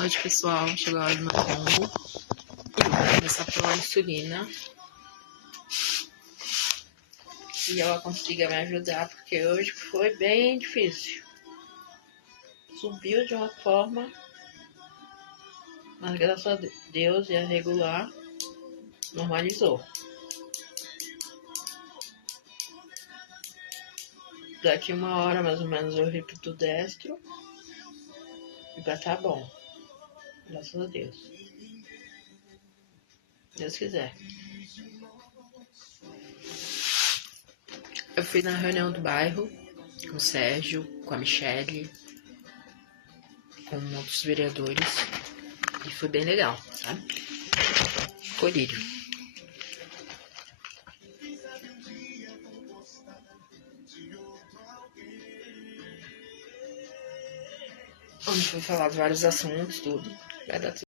noite, pessoal. Chegou a hora do meu combo. E eu vou começar pela insulina. E ela consiga me ajudar, porque hoje foi bem difícil. Subiu de uma forma, mas graças a Deus ia regular, normalizou. Daqui 1 hora mais ou menos eu repito o destro e vai estar bom. Graças a Deus. Deus quiser. Eu fui na reunião do bairro com o Sérgio, com a Michele, com outros vereadores e foi bem legal, sabe? Colírio. Onde foi falar de vários assuntos, tudo. Vai dar tudo